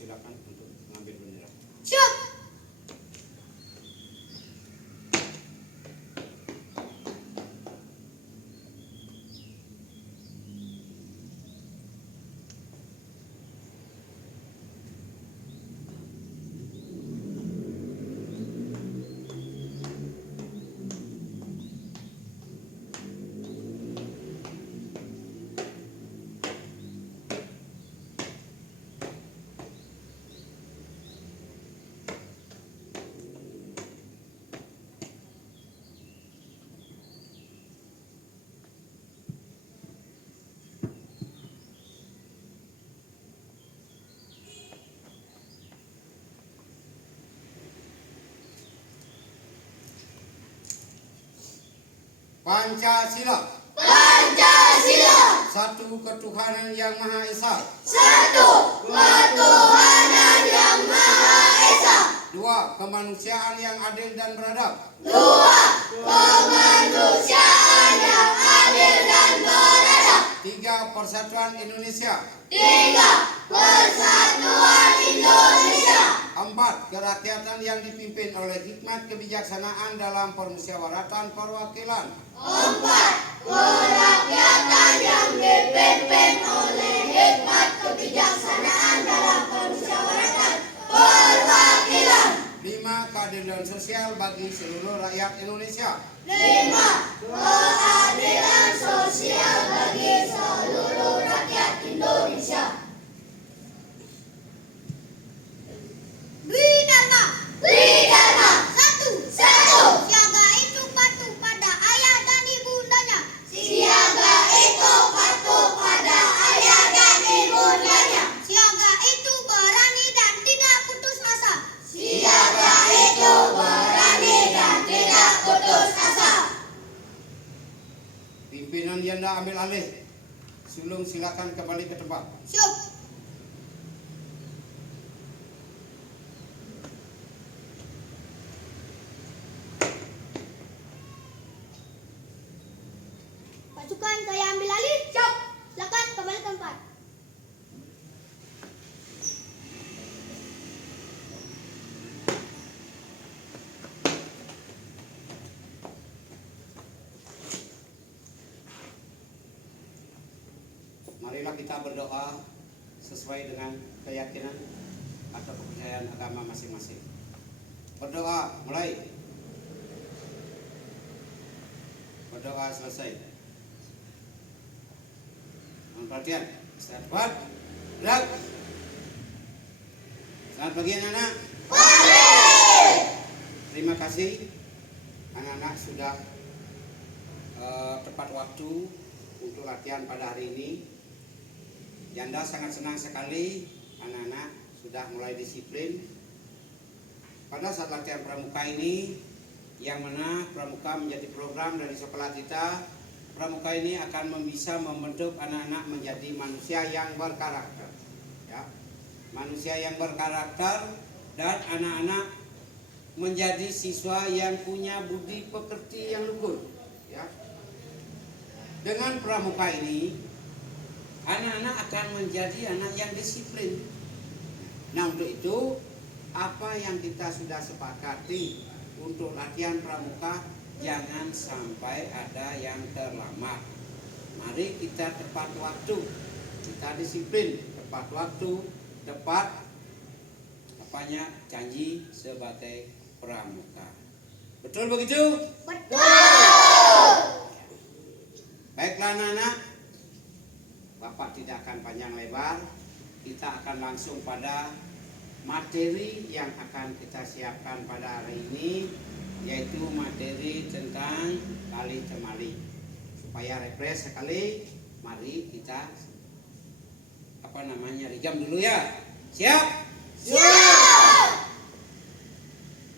Silakan untuk mengambil bendera. Siap. Pancasila. Pancasila. Satu ketuhanan yang Maha Esa. Satu ketuhanan yang Maha Esa. Dua, kemanusiaan yang adil dan beradab. Dua, kemanusiaan yang adil dan beradab. Tiga, persatuan Indonesia. Tiga, persatuan Indonesia. Empat, kerakyatan yang dipimpin oleh hikmat kebijaksanaan dalam permusyawaratan perwakilan. Empat, kerakyatan yang dipimpin oleh hikmat kebijaksanaan dalam permusyawaratan perwakilan. Lima, keadilan sosial bagi seluruh rakyat Indonesia. Lima, keadilan sosial bagi seluruh rakyat Indonesia. Dwi Dharma. Satu. Siaga itu patuh pada ayah dan ibundanya. Siaga itu patuh pada ayah dan ibundanya. Siaga itu berani dan tidak putus asa. Siaga itu berani dan tidak putus asa. Pimpinan Yanda ambil alih. Sulung silakan kembali ke tempat. Siap. Pasukan saya ambil alih. Siap. Silakan kembali tempat. Marilah kita berdoa sesuai dengan keyakinan atau kepercayaan agama masing-masing. Berdoa mulai. Berdoa selesai. Perhatian, istirahat kuat, gerak. Selamat pagi anak-anak. Terima kasih anak-anak sudah tepat waktu untuk latihan pada hari ini. Yanda sangat senang sekali anak-anak sudah mulai disiplin pada saat latihan pramuka ini, yang mana pramuka menjadi program dari sekolah kita. Pramuka ini akan bisa membentuk anak-anak menjadi manusia yang berkarakter, ya. Manusia yang berkarakter dan anak-anak menjadi siswa yang punya budi pekerti yang luhur, ya. Dengan pramuka ini anak-anak akan menjadi anak yang disiplin. Nah, untuk itu apa yang kita sudah sepakati untuk latihan pramuka, jangan sampai ada yang terlambat. Mari kita tepat waktu, kita disiplin, tepat waktu, tepat janji sebagai pramuka. Betul begitu? Betul. Baiklah anak-anak, Bapak tidak akan panjang lebar, kita akan langsung pada materi yang akan kita siapkan pada hari ini, yaitu materi tentang kali temali. Supaya refresh sekali, mari kita rijam dulu ya. Siap? Siap.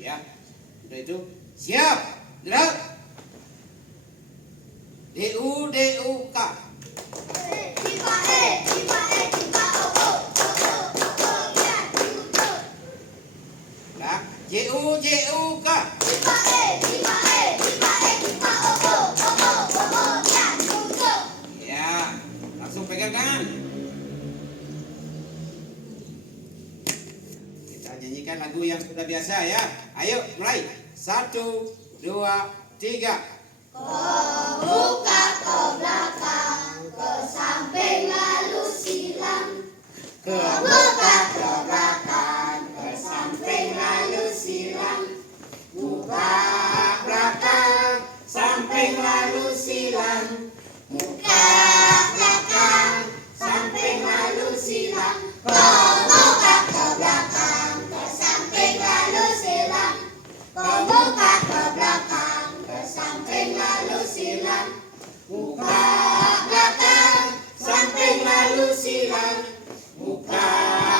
Ya, udah itu siap. Gerak. DUK. Gerak. JUK. Ya, langsung pegang tangan. lagu yang sudah biasa ya. Ayo mulai. 1, 2, 3. Muka ke belakang, ke samping lalu silang. Ke muka ke belakang, ke samping lalu silang. Muka belakang, samping lalu silang. Muka belakang, samping lalu silang. Ke muka ke belakang, ke samping lalu silang. Ke muka ke belakang, ke samping lalu silang. Muka belakang, samping lalu silang. Muka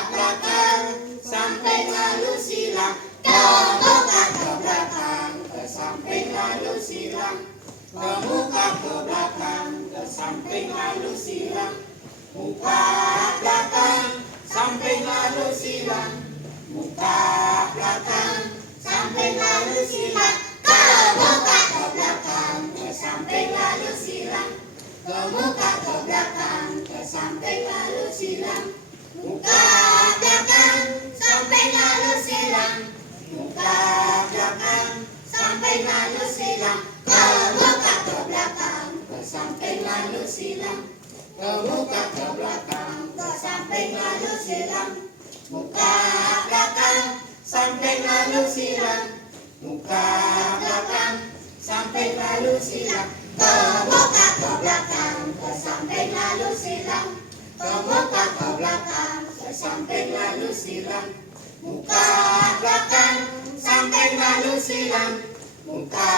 belakang, samping lalu silang. Ke muka ke belakang, Ke samping lalu silang. Ke muka ke belakang, ke samping lalu silang. Muka belakang, samping lalu silang. Muka belakang, samping lalu silang. ke muka ke belakang, ke samping lalu silang. Ke muka ke belakang, Ke samping lalu silang. muka belakang, Samping lalu silang. muka belakang, Samping lalu silang. Ke muka ke belakang, ke samping lalu silang. Ke muka ke belakang, ke samping lalu silang. muka belakang, samping lalu silang. Muka belakang, samping lalu silang. Ke muka ke belakang, ke samping lalu silang. Ke muka ke belakang, ke samping lalu silang. Muka belakang, samping lalu silang. Muka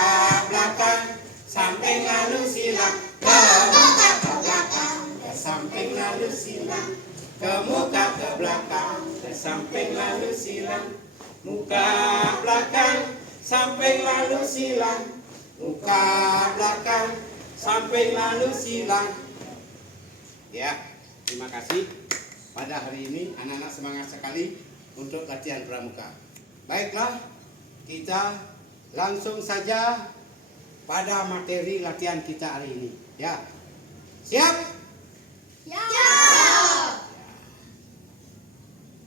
belakang, samping lalu silang. Ke muka ke belakang, Ke samping lalu silang. Ke muka ke belakang, ke samping lalu silang. Muka belakang, samping lalu silang. Muka belakang, samping lalu silang. Ya, terima kasih. Pada hari ini anak-anak semangat sekali untuk latihan pramuka. Baiklah, kita langsung saja pada materi latihan kita hari ini. Ya, siap? Ya.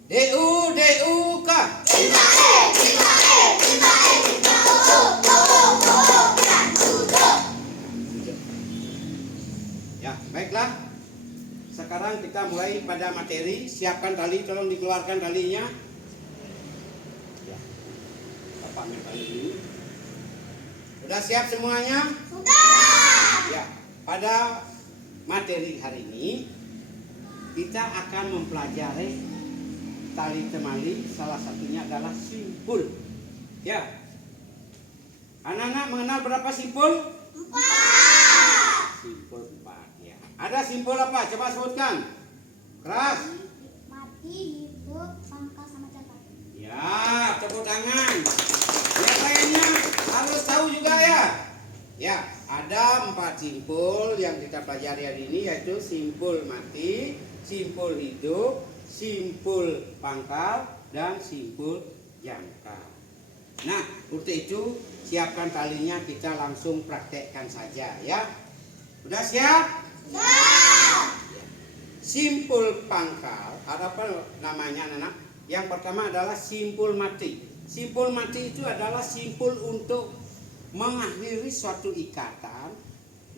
DU, DU, K. Ya, baiklah. Sekarang kita mulai pada materi. Siapkan tali, tolong dikeluarkan talinya. Ya, Bapak ambil tali dulu. Sudah siap semuanya? Sudah. Ya, pada materi hari ini kita akan mempelajari tali temali, salah satunya adalah simpul. Ya. Anak-anak mengenal berapa simpul? 4. Simpul 4 ya. Ada simpul apa? Coba sebutkan. Keras. Mati, hidup, pangkal sama catat. Ya, tepuk tangan. Yang lainnya harus tahu juga ya. Ya, ada 4 simpul yang kita pelajari hari ini, yaitu simpul mati, simpul hidup, simpul pangkal, dan simpul jangka. Nah, untuk itu siapkan talinya, kita langsung praktekkan saja ya. Sudah siap? Sudah. Simpul pangkal, ada apa namanya anak-anak? Yang pertama adalah simpul mati. Simpul mati itu adalah simpul untuk mengakhiri suatu ikatan.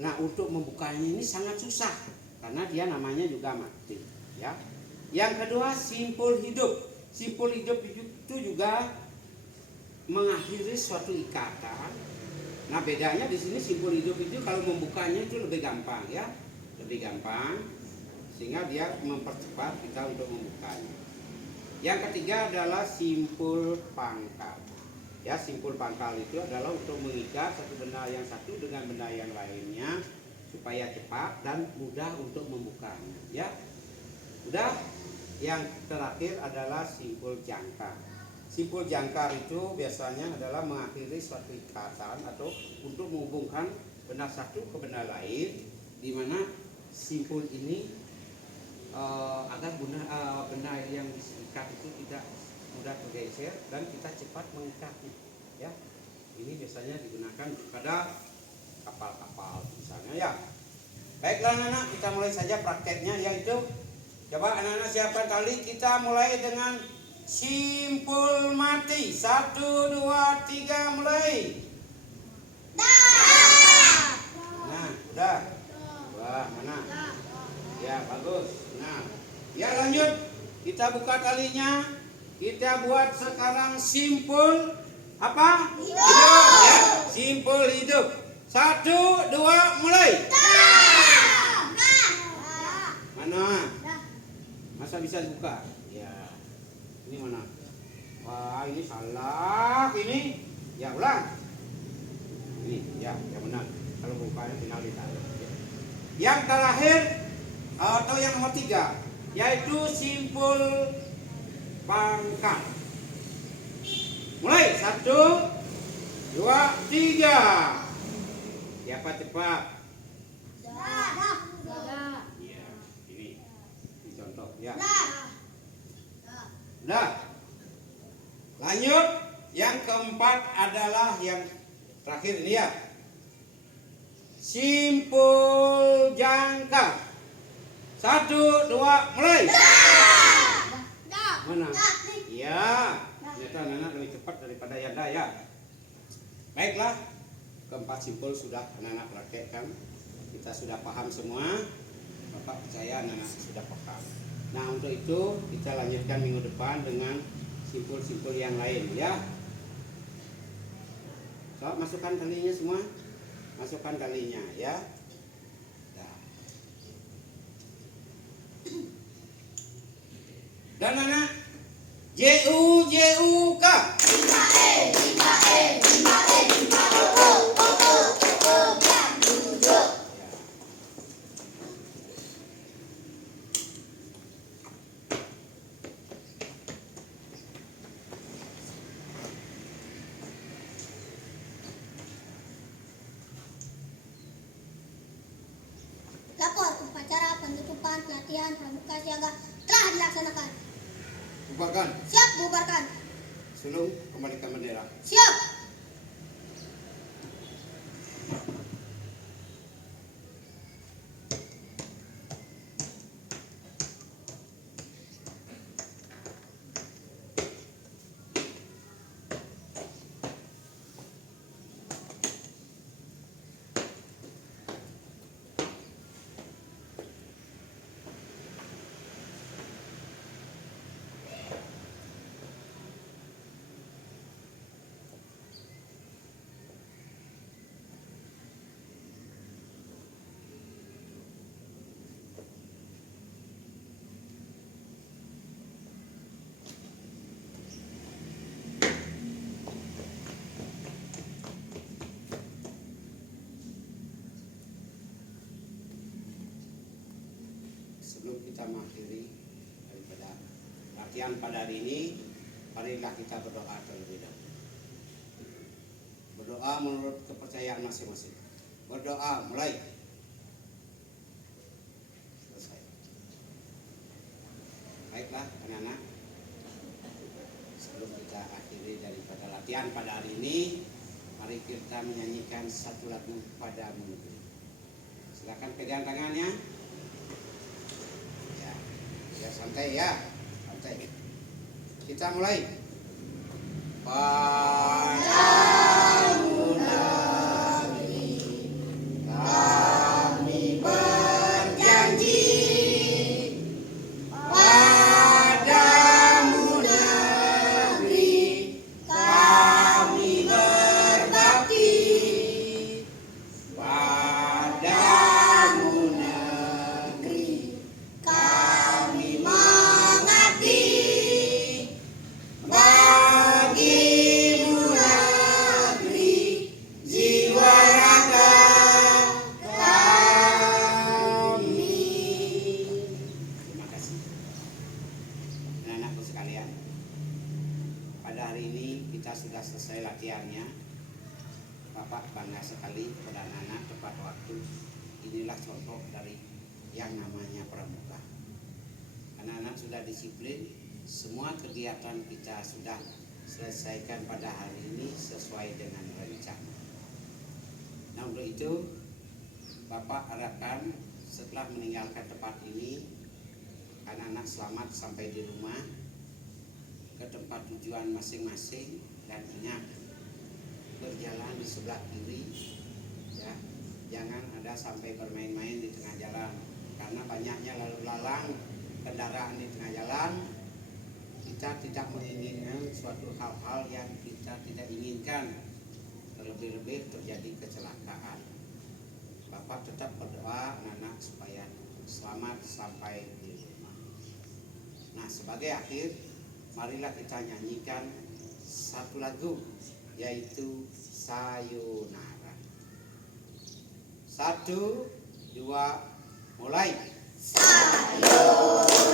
Nah, untuk membukanya ini sangat susah karena dia namanya juga mati ya. Yang kedua simpul hidup. Simpul hidup itu juga mengakhiri suatu ikatan. Nah, bedanya di sini simpul hidup itu kalau membukanya itu lebih gampang ya, lebih gampang sehingga dia mempercepat kita untuk membukanya. Yang ketiga adalah simpul pangkal. Ya, simpul pangkal itu adalah untuk mengikat satu benda yang satu dengan benda yang lainnya supaya cepat dan mudah untuk membukanya. Ya, udah. Yang terakhir adalah simpul jangka. Simpul jangkar itu biasanya adalah mengakhiri suatu ikatan atau untuk menghubungkan benda satu ke benda lain, di mana simpul ini agar benda yang diikat itu tidak mudah tergeser dan kita cepat mengikatnya. Ya, ini biasanya digunakan pada kapal-kapal misalnya ya. Baiklah anak-anak, kita mulai saja prakteknya, yaitu coba anak-anak siapkan tali. Kita mulai dengan Simpul mati. 1, 2, 3 mulai. Nah, udah. Wah, mana? Ya, bagus. Nah, ya lanjut. Kita buka talinya. Kita buat sekarang simpul apa? Hidup. Ya, simpul hidup. 1, 2, mulai. Mana? Masa bisa dibuka? Ya. Ini mana? Wah, ini salah. Ini. Ya, ulang. Ini, ya, yang benar. Kalau bukanya final ditaruh. Yang terakhir atau yang nomor 3, yaitu simpul pangkat. Mulai. 1, 2, 3. Siapa cepat? Ya, ini contoh. Ya. Udah. Lanjut. Yang keempat adalah yang terakhir ini ya. Simpul jangka. 1, 2, mulai. Mana? Ya. Ternyata anak-anak lebih cepat daripada Yanda ya. Baiklah. Keempat simpul sudah anak-anak praktekkan. Kita sudah paham semua. Bapak percaya anak-anak sudah paham. Nah, untuk itu kita lanjutkan minggu depan dengan simpul-simpul yang lain ya. So, masukkan talinya semua. Masukkan talinya ya. Nah. Dan anak JUK. Lapor upacara penutupan pelatihan pramuka siaga telah dilaksanakan. Bubarkan. Siap, bubarkan. Sulung kembalikan bendera. Siap. Sebelum kita mengakhiri daripada latihan pada hari ini, marilah kita berdoa terlebih dahulu. Berdoa menurut kepercayaan masing-masing. Berdoa mulai. Selesai. Baiklah anak-anak, sebelum kita akhiri daripada latihan pada hari ini, mari kita menyanyikan satu lagu padamu. Silakan pegang tangannya. Ya, santai ya, santai. Kita mulai. Padamu negeri kami berjanji, padamu negeri kami berbakti, padamu negeri kami mengabdi, bagimu negeri jiwa raga kami. Terima kasih anak-anakku sekalian. Pada hari ini kita sudah selesai latihannya. Bapak bangga sekali kepada anak-anak tepat waktu. Inilah contoh dari yang namanya pramuka. Anak-anak sudah disiplin, semua kegiatan kita sudah selesaikan pada hari ini sesuai dengan rencana. Nah, untuk itu Bapak harapkan setelah meninggalkan tempat ini, anak-anak selamat sampai di rumah ke tempat tujuan masing-masing dan ingat berjalan di sebelah kiri ya, jangan ada sampai bermain-main di tengah jalan karena banyaknya lalu lalang kendaraan di tengah jalan. Kita tidak menginginkan suatu hal-hal yang kita tidak inginkan, terlebih-lebih terjadi kecelakaan. Bapak tetap berdoa anak-anak supaya selamat sampai di rumah. Nah, sebagai akhir, marilah kita nyanyikan satu lagu, yaitu Sayonara. 1, 2, mulai. Sayonara.